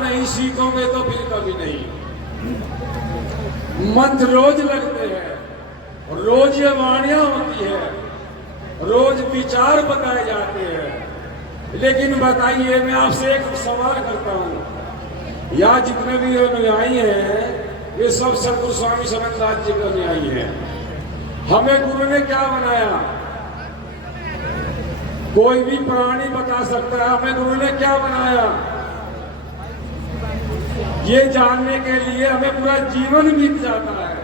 नहीं सीखोगे तो फिर कभी नहीं। मंत्र रोज लगते हैं, रोज ये वाणियां होती है, रोज विचार बताए जाते हैं। लेकिन बताइए, मैं आपसे एक सवाल करता हूं, या जितने भी अनुयायी हैं ये सब सतगुरु स्वामी समन्दास जी के अनुयायी हैं। हमें गुरु ने क्या बनाया? कोई भी प्राणी बता सकता है हमें गुरु ने क्या बनाया। ये जानने के लिए हमें पूरा जीवन बीत जाता है।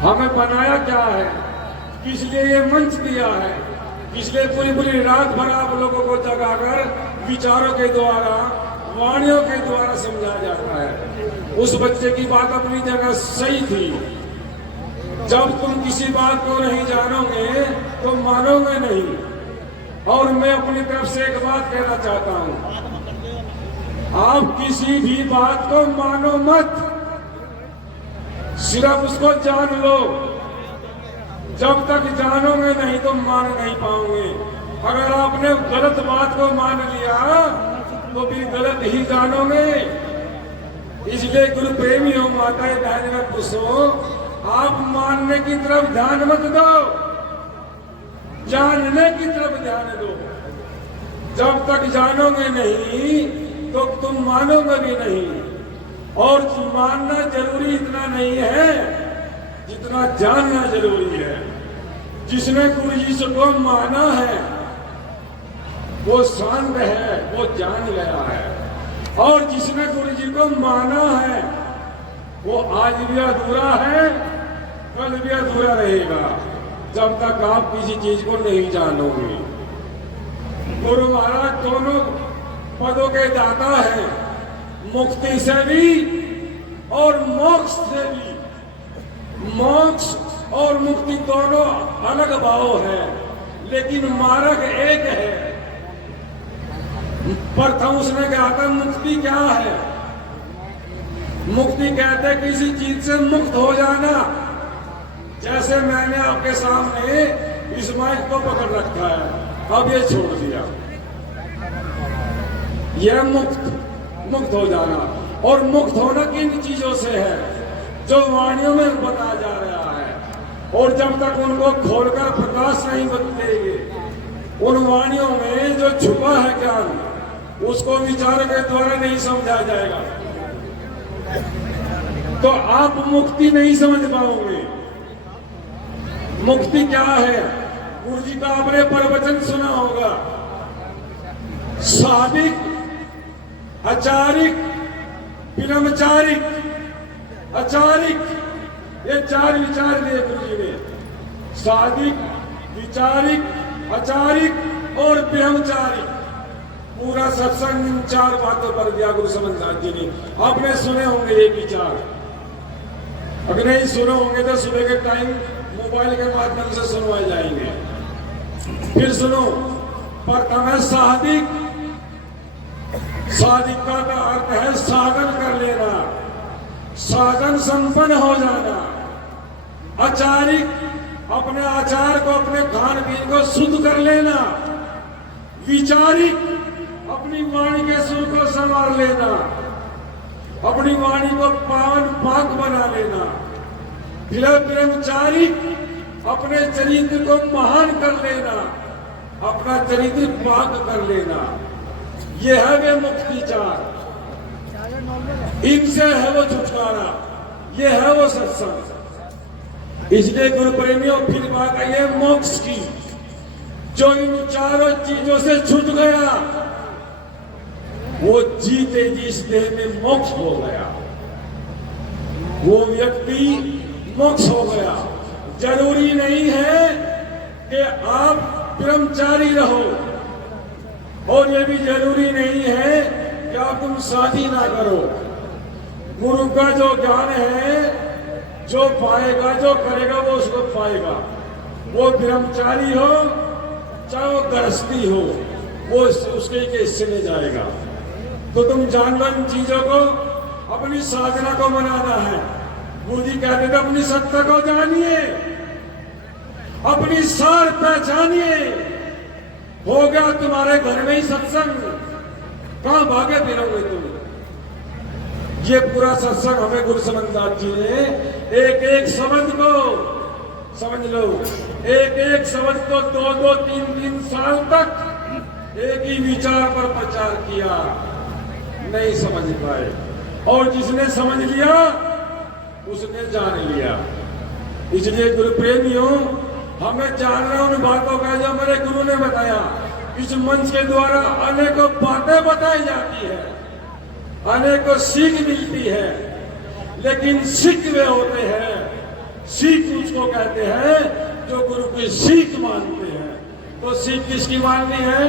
हमें बनाया क्या है, किस लिए ये मंच दिया है, किस लिए पूरी पूरी रात भर आप लोगों को जगाकर विचारों के द्वारा, वाणियों के द्वारा समझाया जाता है। उस बच्चे की बात अपनी जगह सही थी। जब तुम किसी बात को नहीं जानोगे तो मानोगे नहीं। और मैं अपनी तरफ से एक बात कहना चाहता हूं, आप किसी भी बात को मानो मत, सिर्फ उसको जान लो। जब तक जानोगे नहीं तो मान नहीं पाओगे। अगर आपने गलत बात को मान लिया तो फिर गलत ही जानोगे। इसलिए गुरु प्रेमी हो, माताएं बहनें पुरुषों, आप मानने की तरफ ध्यान मत दो, जानने की तरफ ध्यान दो। जब तक जानोगे नहीं तो तुम मानोगे भी नहीं। और मानना जरूरी इतना नहीं है जितना जानना जरूरी है। जिसने गुरु जी को माना है वो शांत है, वो जान गया है। और जिसने गुरु जी को माना है वो आज भी अधूरा है, कल भी अधूरा रहेगा, जब तक आप किसी चीज को नहीं जानोगे। गुरु महाराज दोनों पदों के दाता है, मुक्ति से भी और मोक्ष से भी। मोक्ष और मुक्ति दोनों अलग भाव है, लेकिन मार्ग एक है। प्रथम उसने कहा था मुक्ति क्या है? मुक्ति कहते किसी चीज से मुक्त हो जाना। जैसे मैंने आपके सामने इस माइक को पकड़ रखा है, अब ये छोड़ दिया, यह मुक्त हो जाना। और मुक्त होना किन चीजों से है? जो वाणियों में बताया जा रहा है। और जब तक उनको खोलकर प्रकाश नहीं बदलेंगे, उन वाणियों में जो छुपा है ज्ञान, उसको विचारों के द्वारा नहीं समझा जाएगा तो आप मुक्ति नहीं समझ पाओगे। मुक्ति क्या है? गुरु जी का आपने प्रवचन सुना होगा, साधिक, आचारिक, विनम्रचारिक, आचारिक, ये चार विचार दिए गुरु जी ने। साधिक, विचारिक, आचारिक और ब्रह्मचारिक। पूरा सत्संग इन चार बातों पर दिया गुरु समन्दास जी ने। आपने सुने होंगे ये विचार, अगर नहीं सुने होंगे तो सुबह के टाइम मोबाइल के माध्यम से सुनवाए जाएंगे। फिर सुनो, प्रथम है साधिक। साधिकता का अर्थ है साधन कर लेना, साधन संपन्न हो जाना। आचारिक, अपने आचार को, अपने खान पीन को शुद्ध कर लेना। विचारिक, अपनी वाणी के सुर को संवार लेना, अपनी वाणी को पावन पाक बना लेना। फिर ब्रह्मचारिक, अपने चरित्र को महान कर लेना, अपना चरित्र पाक कर लेना। ये है वे मुक्ति चार, इनसे है वो छुटकारा, ये है वो सत्संग। इसलिए गुरु प्रेमियों, फिर बात आई है मोक्ष की। जो इन चारों चीजों से छूट गया वो जीते जी इस देह में मोक्ष हो गया, वो व्यक्ति मोक्ष हो गया। जरूरी नहीं है कि आप ब्रह्मचारी रहो, और ये भी जरूरी नहीं है कि आप तुम शादी ना करो। गुरु का जो ज्ञान है, जो पाएगा, जो करेगा वो उसको पाएगा। वो ब्रह्मचारी हो चाहे वो गृहस्थी हो, वो उसके हिस्से में जाएगा। तो तुम जान लो इन चीजों को, अपनी साधना को बनाना है। गुरु जी कहते थे अपनी सत्ता को जानिए, अपनी सार पहचानिए। हो गया तुम्हारे घर में ही सत्संग, कहां भागे फिरोगे तुम? ये पूरा सत्संग हमें गुरु समझदास जी ने एक एक शब्द को, समझ लो, एक एक शब्द को 2-2, 3-3 साल तक एक ही विचार पर प्रचार किया, नहीं समझ पाए। और जिसने समझ लिया उसने जान लिया। इसलिए गुरु प्रेमियों, हमें जानना उन बातों का जो मेरे गुरु ने बताया। इस मंच के द्वारा अनेकों बातें बताई जाती है, अनेकों सीख मिलती है, लेकिन सीख वे होते हैं, सीख उसको कहते हैं जो गुरु की सीख मानते हैं। तो सीख किसकी माननी है?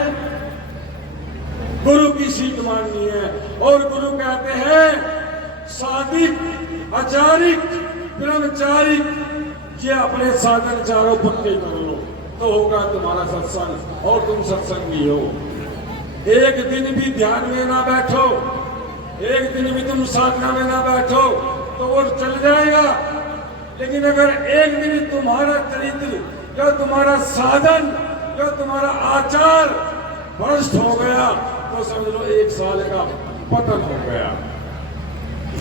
गुरु की सीख माननी है। और गुरु कहते हैं साधिक, आचारिक, ब्रह्मचारिक, ये अपने साधन चारों पक्के कर लो तो होगा तुम्हारा सत्संग, और तुम सत्संगी हो। एक दिन भी ध्यान में ना बैठो, एक दिन भी तुम साधना में ना बैठो तो वो चल जाएगा। लेकिन अगर एक दिन तुम्हारा चरित्र, जो तुम्हारा साधन, जो तुम्हारा आचार भ्रष्ट हो गया तो समझ लो 1 साल का पतन हो गया।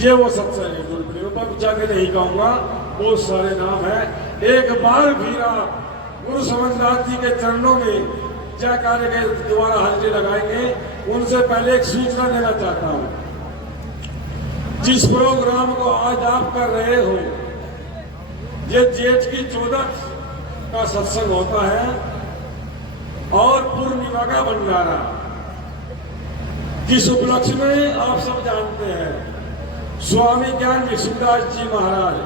ये वो सत्संग है। गुरु पर जाके नहीं कहूंगा, बहुत सारे नाम है। एक बार फिर गुरु समझदास जी के चरणों में जयकारे के द्वारा हाजिरी लगाएंगे। उनसे पहले एक सूचना देना चाहता हूं। जिस प्रोग्राम को आज आप कर रहे हो, ये जेठ की 14 का सत्संग होता है और पूर्णिमा का भंडारा, जिस उपलक्ष्य में आप सब जानते हैं स्वामी ज्ञान विष्णुदास जी महाराज,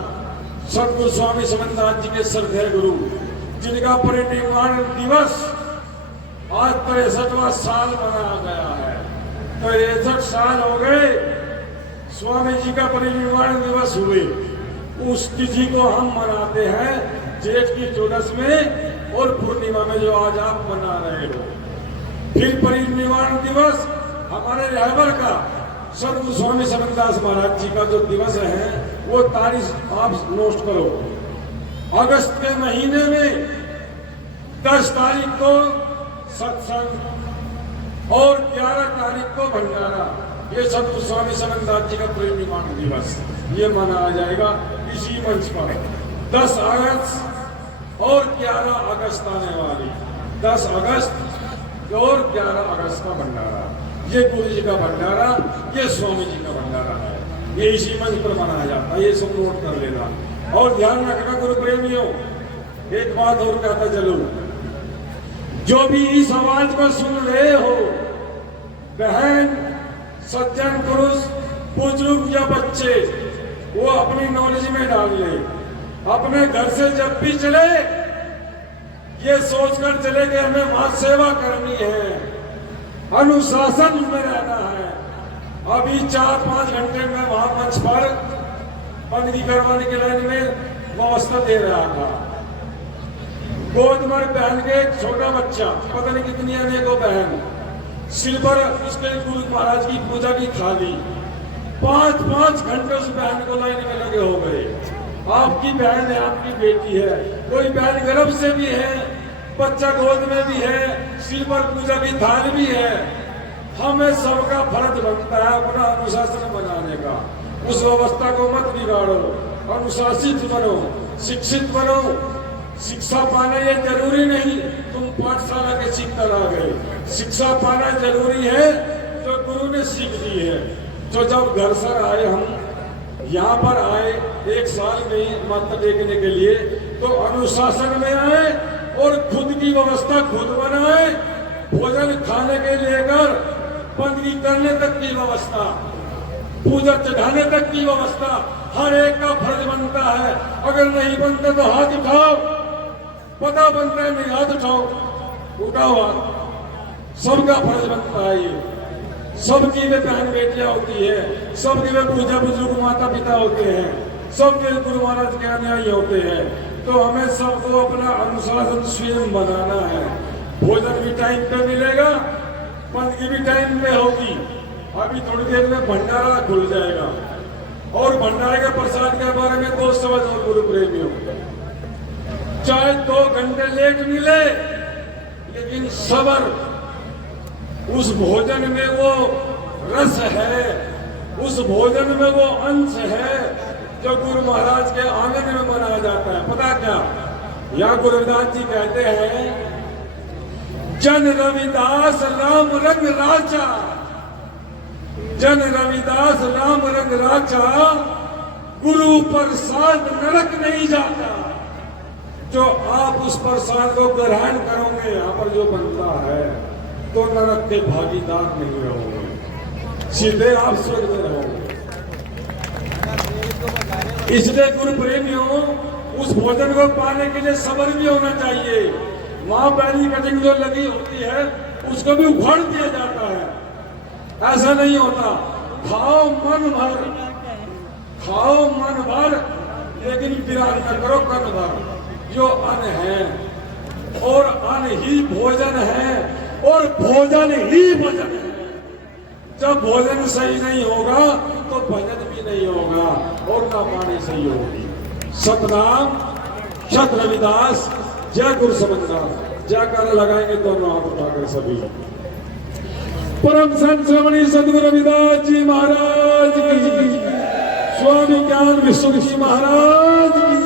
सतगुरु स्वामी समनदास जी के श्रद्धेय गुरु, जिनका परिनिर्वाण दिवस आज 63वां साल मनाया गया है। 63 साल हो गए स्वामी जी का परिनिर्वाण दिवस हुए। उस तिथि को हम मनाते हैं जेठ की 14 में और पूर्णिमा में जो आज आप मना रहे हो। फिर परिनिर्वाण दिवस हमारे रहबर का सतगुरु स्वामी समनदास महाराज जी का जो दिवस है वो तारीख आप नोट करो। अगस्त के महीने में 10 तारीख को सत्संग और 11 तारीख को भंडारा। ये सतगुरु स्वामी समनदास जी का परिनिर्वाण दिवस ये मनाया जाएगा इसी मंच पर। 10 अगस्त और 11 अगस्त आने वाली, 10 अगस्त और 11 अगस्त का भंडारा, ये गुरु जी का भंडारा, ये स्वामी जी का भंडारा है। ये इसी मंच पर मनाया जाता है, ये सब नोट कर लेना। और ध्यान रखना गुरु प्रेमियों, एक बात और कहता चलो, जो भी इस आवाज को सुन रहे हो, बहन, सज्जन पुरुष, बुजुर्ग या बच्चे, वो अपनी नॉलेज में डाल ले। अपने घर से जब भी चले ये सोचकर चले कि हमें मां सेवा करनी है, अनुशासन में रहना है। अभी 4-5 घंटे में वहां मंच पर बंदगी करवाने के लाइन में व्यवस्था दे रहा था। गोद में बहन के एक छोटा बच्चा, पता नहीं कितनी अनेकों बहन, सिल्वर उसके गुरु महाराज की पूजा की थाली, 5-5 घंटे उस बहन को लाइन में लगे हो गए। आपकी बहन है, आपकी बेटी है, कोई बहन गर्भ से भी है, बच्चा गोद में भी है, सिल्वर पूजा की थाली भी है। हमें सबका फर्ज बनता है अपना अनुशासन बनाने का। उस व्यवस्था को मत बिगाड़ो, अनुशासित बनो, शिक्षित बनो। शिक्षा पाना ये जरूरी नहीं तुम पाठशाला के सीख कर आ गए। शिक्षा पाना जरूरी है जो गुरु ने सीख दी है। तो जब घर से आए, हम यहाँ पर आए 1 साल में मत देखने के लिए, तो अनुशासन में आए और खुद की व्यवस्था खुद बनाए। भोजन खाने के लेकर बंदगी करने तक की व्यवस्था, पूजा चढ़ाने तक की व्यवस्था हर एक का फर्ज बनता है। अगर नहीं बनता तो हाथ उठाओ, पता बनता है नहीं, हाथ उठाओ, उठाओ हाथ। सबका फर्ज बनता है ये। सबकी वे बहन बेटियां होती है, सबके वे पूजा बुजुर्ग माता पिता होते हैं, सबके गुरु महाराज के अनुयायी होते हैं। तो हमें सबको अपना अनुशासन स्वयं बनाना है। भोजन भी टाइम पे मिलेगा, बंदगी भी टाइम पे होगी। अभी थोड़ी देर में भंडारा खुल जाएगा और भंडारे के प्रसाद के बारे में 2 शब्द और गुरु प्रेमियों, चाहे 2 घंटे लेट मिले लेकिन सबर, उस भोजन में वो रस है, उस उस भोजन में वो अंश है जो गुरु महाराज के आंगन में मनाया जाता है। पता क्या, यहाँ गुरु रविदास जी कहते हैं, जन रविदास राम रंग राजा, जन रविदास राम रंग राजा, गुरु प्रसाद नरक नहीं जाता। जो आप उस प्रसाद को ग्रहण करोगे, यहाँ पर जो बनता है, तो नरक के भागीदार नहीं रहोगे, सीधे आप स्वर्ग में रहोगे। इसलिए गुरु प्रेमियों, उस भोजन को पाने के लिए सब्र भी होना चाहिए। मां पहली कटिंग जो लगी होती है उसको भी उखाड़ दिया जाता है, ऐसा नहीं होता। खाओ मन भर, खाओ मन भर, लेकिन विराम न करो कन भर। जो अन्न है और अन्न ही भोजन है और भोजन ही भजन है। जब भोजन सही नहीं होगा तो भजन भी नहीं होगा और ना पानी सही होगी। सतनाम सत रविदास, जय गुरु समझदार। जयकारा लगाएंगे दोनों हाथ उठाकर सभी। परम संत श्रमणी सदगुरु रविदास जी महाराज की, स्वामी ज्ञान विश्व जी महाराज की,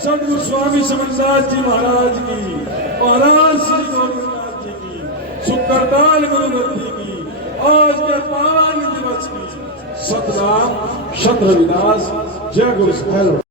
सदगुरु स्वामी समरदास जी महाराज की, महाराज श्री गोविंदनाथ जी की, सुखकरताल गुरुमूर्ति की, आज के पावन दिवस की। सतनाम सत रविदास, जय गुरु।